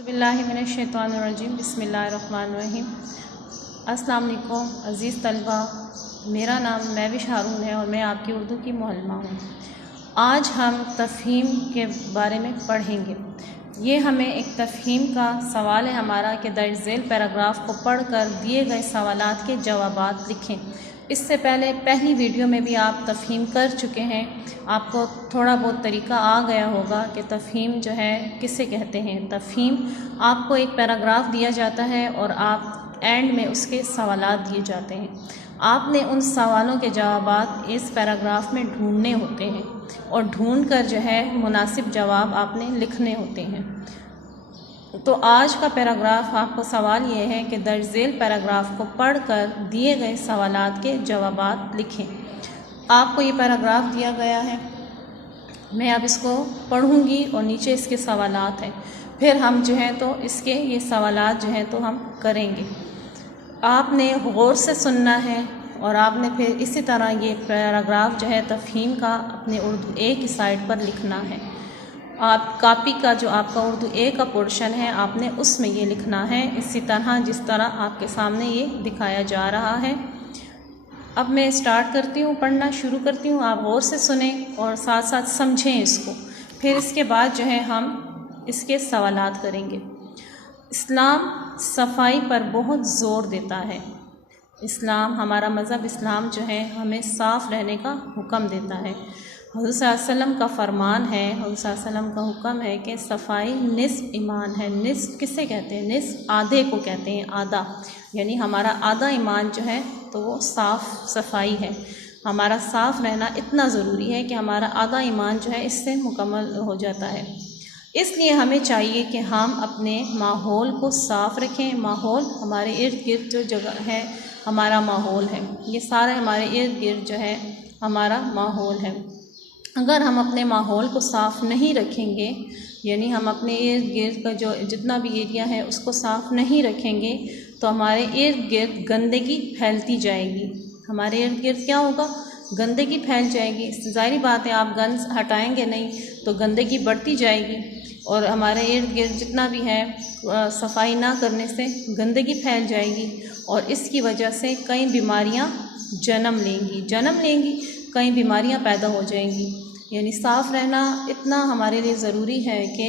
बिस्मिल्लाहिर्रहमानिर्रहीम बिस्मिल्लाहिर्रहमानिर्रहीम। अस्सलाम वालेकुम अज़ीज़ तलबा, मेरा नाम महविश हारून है और मैं आपकी उर्दू की मुअल्लिमा हूँ। आज हम तफ़हीम के बारे में पढ़ेंगे। ये हमें एक तफ़हीम का सवाल है हमारा कि दर्ज झेल पैराग्राफ को पढ़कर दिए गए सवालात के जवाबात लिखें। इससे पहले पहली वीडियो में भी आप तफ़हीम कर चुके हैं, आपको थोड़ा बहुत तरीका आ गया होगा कि तफ़हीम जो है किसे कहते हैं। तफ़हीम आपको एक पैराग्राफ दिया जाता है और आप एंड में उसके सवालात दिए जाते हैं। आपने उन सवालों के जवाबात इस पैराग्राफ में ढूंढने होते हैं और ढूंढ कर जो है मुनासिब जवाब आपने लिखने होते हैं। तो आज का पैराग्राफ आपको सवाल ये है कि दर्ज झेल पैराग्राफ को पढ़कर दिए गए सवालात के जवाबात लिखें। आपको ये पैराग्राफ दिया गया है, मैं अब इसको पढ़ूंगी और नीचे इसके सवालात हैं, फिर हम जो है तो इसके ये सवालात जो हैं तो हम करेंगे। आपने गौर से सुनना है और आपने फिर इसी तरह ये पैराग्राफ जो है तफ़हीम का अपने उर्दू ए की साइड पर लिखना है। आप कॉपी का जो आपका उर्दू ए का पोर्शन है आपने उसमें ये लिखना है, इसी तरह जिस तरह आपके सामने ये दिखाया जा रहा है। अब मैं स्टार्ट करती हूँ, पढ़ना शुरू करती हूँ। आप गौर से सुने और साथ साथ समझें इसको, फिर इसके बाद जो है हम इसके सवालात करेंगे। इस्लाम सफाई पर बहुत ज़ोर देता है। इस्लाम, हमारा मज़हब इस्लाम जो है हमें साफ़ रहने का हुक्म देता है। हुज़ूर सल्लल्लाहु अलैहि वसल्लम का फ़रमान है, हुज़ूर सल्लल्लाहु अलैहि वसल्लम का हुक्म है कि सफ़ाई निस्फ़ ईमान है। निस्फ़ किसे कहते हैं? निस्फ़ आधे को कहते हैं, आधा, यानी हमारा आधा ईमान जो है तो वो साफ़ सफाई है। हमारा साफ़ रहना इतना ज़रूरी है कि हमारा आधा ईमान जो है इससे मुकम्मल हो जाता है। इसलिए हमें चाहिए कि हम अपने माहौल को साफ़ रखें। माहौल हमारे इर्द गिर्द जो जगह है हमारा माहौल है, ये सारा हमारे इर्द गिर्द जो है हमारा माहौल है। अगर हम अपने माहौल को साफ़ नहीं रखेंगे, यानी हम अपने इर्द गिर्द का जो जितना भी एरिया है उसको साफ़ नहीं रखेंगे तो हमारे इर्द गिर्द गंदगी फैलती जाएगी। हमारे इर्द गिर्द क्या होगा? गंदगी फैल जाएगी। ज़ाहिर बात है, आप गंद हटाएंगे नहीं तो गंदगी बढ़ती जाएगी और हमारे इर्द गिर्द जितना भी है सफाई ना करने से गंदगी फैल जाएगी और इसकी वजह से कई बीमारियां जन्म लेंगी, कई बीमारियां पैदा हो जाएंगी। यानी साफ़ रहना इतना हमारे लिए ज़रूरी है कि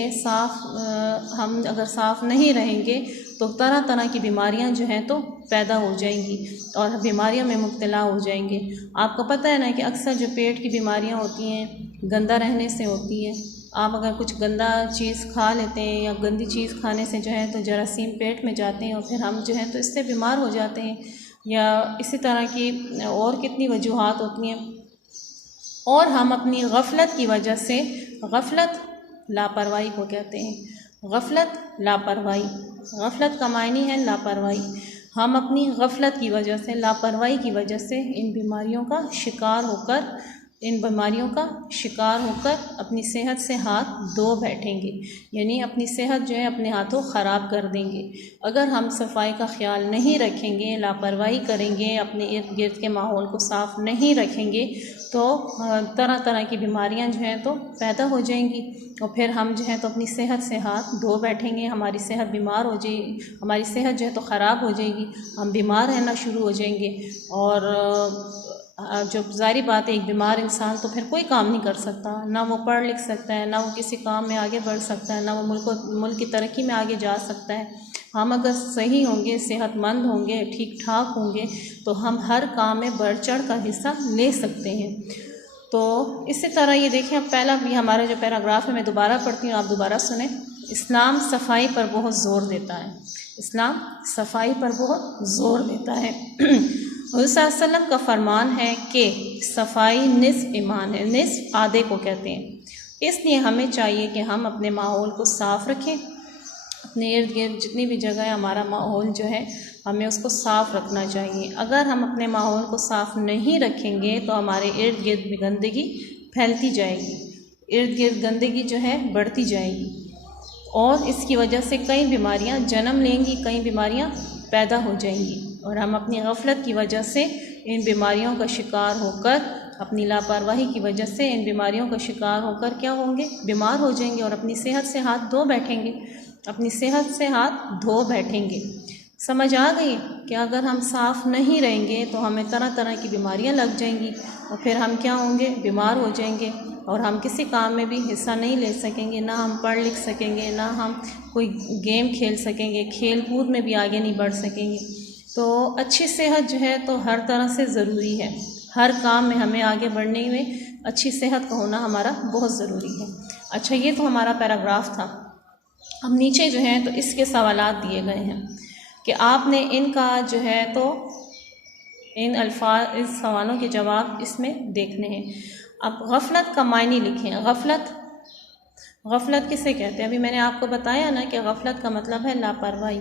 हम अगर साफ़ नहीं रहेंगे तो तरह तरह की बीमारियां जो हैं तो पैदा हो जाएंगी और बीमारियों में मुब्तला हो जाएंगे। आपको पता है ना कि अक्सर जो पेट की बीमारियां होती हैं गंदा रहने से होती है। आप अगर कुछ गंदा चीज़ खा लेते हैं या गंदी चीज़ खाने से जो है तो जरासीम पेट में जाते हैं और फिर हम जो है तो इससे बीमार हो जाते हैं। या इसी तरह की और कितनी वजूहात होती हैं। और हम अपनी गफलत की वजह से, गफलत लापरवाही को कहते हैं, गफलत लापरवाही, गफलत का मायने है लापरवाही। हम अपनी गफलत की वजह से, लापरवाही की वजह से इन बीमारियों का शिकार होकर अपनी सेहत से हाथ धो बैठेंगे, यानी अपनी सेहत जो है अपने हाथों ख़राब कर देंगे। अगर हम सफाई का ख्याल नहीं रखेंगे, लापरवाही करेंगे, अपने इर्द गिर्द के माहौल को साफ़ नहीं रखेंगे तो तरह तरह की बीमारियां जो हैं तो पैदा हो जाएंगी और फिर हम जो है तो अपनी सेहत से हाथ धो बैठेंगे। हमारी सेहत बीमार हो जाएगी, हमारी सेहत जो है तो ख़राब हो जाएगी, हम बीमार रहना शुरू हो जाएंगे। और जो ज़ाहिर बात है, एक बीमार इंसान तो फिर कोई काम नहीं कर सकता, ना वो पढ़ लिख सकता है, ना वो किसी काम में आगे बढ़ सकता है, ना वो मुल्क की तरक्की में आगे जा सकता है। हम अगर सही होंगे, सेहतमंद होंगे, ठीक ठाक होंगे तो हम हर काम में बढ़ चढ़ कर हिस्सा ले सकते हैं। तो इसी तरह ये देखें, अब पहला भी हमारा जो पैराग्राफ है मैं दोबारा पढ़ती हूँ, आप दोबारा सुने। इस्लाम सफाई पर बहुत ज़ोर देता है। इस्लाम सफाई पर बहुत ज़ोर देता है। हुज़ूर सल्लल्लाहु अलैहि वसल्लम का फरमान है कि सफाई निस्फ़ ईमान है, निस्फ़ आधे को कहते हैं। इसलिए हमें चाहिए कि हम अपने माहौल को साफ़ रखें। अपने इर्द गिर्द जितनी भी जगह है हमारा माहौल जो है हमें उसको साफ़ रखना चाहिए। अगर हम अपने माहौल को साफ़ नहीं रखेंगे तो हमारे इर्द गिर्द में गंदगी फैलती जाएगी, इर्द गिर्द गंदगी जो है बढ़ती जाएगी और इसकी वजह से कई बीमारियां जन्म लेंगी, कई बीमारियां पैदा हो जाएंगी और हम अपनी गफलत की वजह से इन बीमारियों का शिकार होकर, अपनी लापरवाही की वजह से इन बीमारियों का शिकार होकर क्या होंगे? बीमार हो जाएंगे और अपनी सेहत से हाथ धो बैठेंगे। अपनी सेहत से हाथ धो बैठेंगे। समझ आ गई कि अगर हम साफ़ नहीं रहेंगे तो हमें तरह तरह की बीमारियां लग जाएंगी और फिर हम क्या होंगे, बीमार हो जाएंगे और हम किसी काम में भी हिस्सा नहीं ले सकेंगे, ना हम पढ़ लिख सकेंगे, ना हम कोई गेम खेल सकेंगे, खेल कूद में भी आगे नहीं बढ़ सकेंगे। तो अच्छी सेहत जो है तो हर तरह से ज़रूरी है। हर काम में हमें आगे बढ़ने में अच्छी सेहत का होना हमारा बहुत ज़रूरी है। अच्छा, ये तो हमारा पैराग्राफ था। अब नीचे जो है तो इसके सवालात दिए गए हैं कि आपने इनका जो है तो इन अल्फाज, इस सवालों के जवाब इसमें देखने हैं। अब गफलत का मायने लिखें। गफलत किसे कहते हैं? अभी मैंने आपको बताया ना कि गफलत का मतलब है लापरवाही,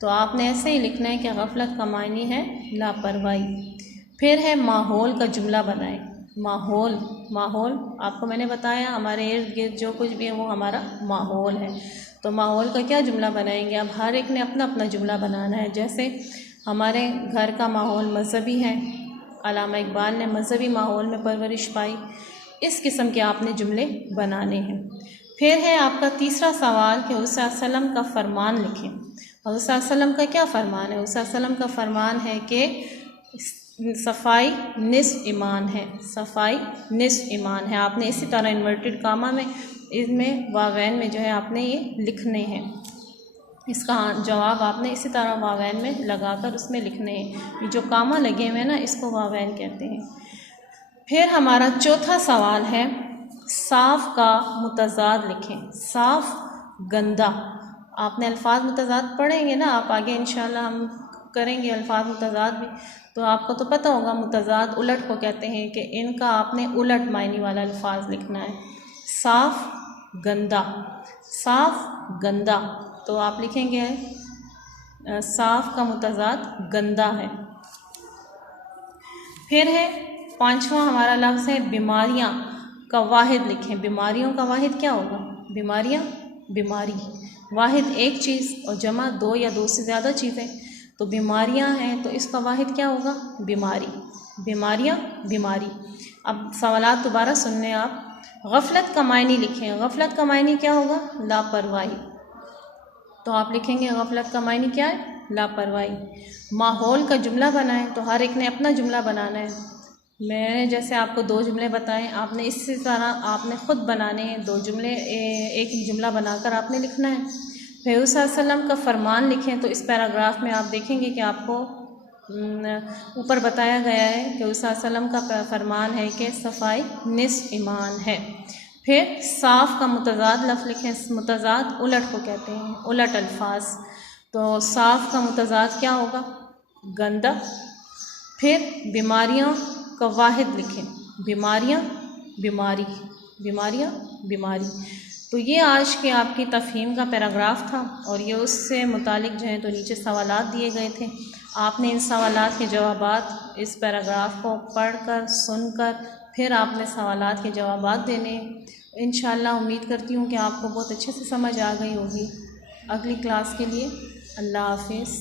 तो आपने ऐसे ही लिखना है कि गफलत का मायने है लापरवाही। फिर है माहौल का जुमला बनाएं। माहौल आपको मैंने बताया हमारे इर्द गिर्द जो कुछ भी है वो हमारा माहौल है। तो माहौल का क्या जुमला बनाएंगे? अब हर एक ने अपना अपना जुमला बनाना है। जैसे हमारे घर का माहौल मज़हबी है, अल्लामा इकबाल ने मज़हबी माहौल में परवरिश पाई, इस किस्म के आपने जुमले बनाने हैं। फिर है आपका तीसरा सवाल कि हुज़ूर सल्लल्लाहु अलैहि वसल्लम का फरमान लिखें। हुज़ूर सल्लल्लाहु अलैहि वसल्लम का क्या फरमान है? हुज़ूर सल्लल्लाहु अलैहि वसल्लम का फरमान है कि सफ़ाई निस्फ़ ईमान है। सफ़ाई निस्फ़ ईमान है। आपने इसी तरह इन्वर्टेड कामा में, इसमें वावैन में जो है आपने ये लिखने हैं। इसका जवाब आपने इसी तरह वावैन में लगाकर उसमें लिखने हैं। ये जो कामा लगे हुए हैं ना, इसको वावैन कहते हैं। फिर हमारा चौथा सवाल है साफ़ का मुतज़ाद लिखें। साफ़, गंदा। आपने अल्फाज मुतज़ाद पढ़ेंगे ना, आप आगे इंशाल्लाह हम करेंगे अल्फाज मुतज़ाद भी, तो आपको तो पता होगा मुतज़ाद उलट को कहते हैं कि इनका आपने उलट मायने वाला अल्फाज लिखना है। साफ़, गंदा। साफ़, गंदा, तो आप लिखेंगे साफ़ का मुतज़ाद गंदा है। फिर है पांचवा हमारा लफ्ज़ है बीमारियां का वाहिद लिखें। बीमारियों का वाहिद क्या होगा? बीमारियां, बीमारी, वाहिद एक चीज़ और जमा दो या दो से ज़्यादा चीज़ें, तो बीमारियां हैं तो इसका वाहिद क्या होगा? बीमारी। बीमारियां, बीमारी। अब सवालात दोबारा सुनने आप। गफलत का मायने लिखें। गफलत का मायने क्या होगा? लापरवाही। तो आप लिखेंगे गफलत का मायने क्या है? लापरवाही। माहौल का जुमला बनाएं, तो हर एक ने अपना जुमला बनाना है। मैंने जैसे आपको दो जुमले बताएं, आपने इसी तरह आपने ख़ुद बनाने हैं दो जुमले, एक ही जुमला बनाकर आपने लिखना है। फिर हुज़ूर सल्लल्लाहु अलैहि वसल्लम का फरमान लिखें। तो इस पैराग्राफ में आप देखेंगे कि आपको ऊपर बताया गया है कि हुज़ूर सल्लल्लाहु अलैहि वसल्लम का फरमान है कि सफ़ाई निस्फ़ ईमान है। फिर साफ़ का मुतज़ाद लफ्ज़ लिखें। मुतज़ाद उलट को कहते हैं, उलट अल्फाज। तो साफ़ का मुतज़ाद क्या होगा? गंदा। फिर बीमारियों का वाहिद लिखें। बीमारियां, बीमारी, बीमारियां, बीमारी। तो ये आज के आपकी तफ़हीम का पैराग्राफ था और ये उससे मुतालिक जो है तो नीचे सवालात दिए गए थे। आपने इन सवालात के जवाबात इस पैराग्राफ को पढ़कर, सुनकर, फिर आपने सवालात के जवाबात देने। इंशाअल्लाह उम्मीद करती हूँ कि आपको बहुत अच्छे से समझ आ गई होगी। अगली क्लास के लिए अल्लाह हाफ़िज़।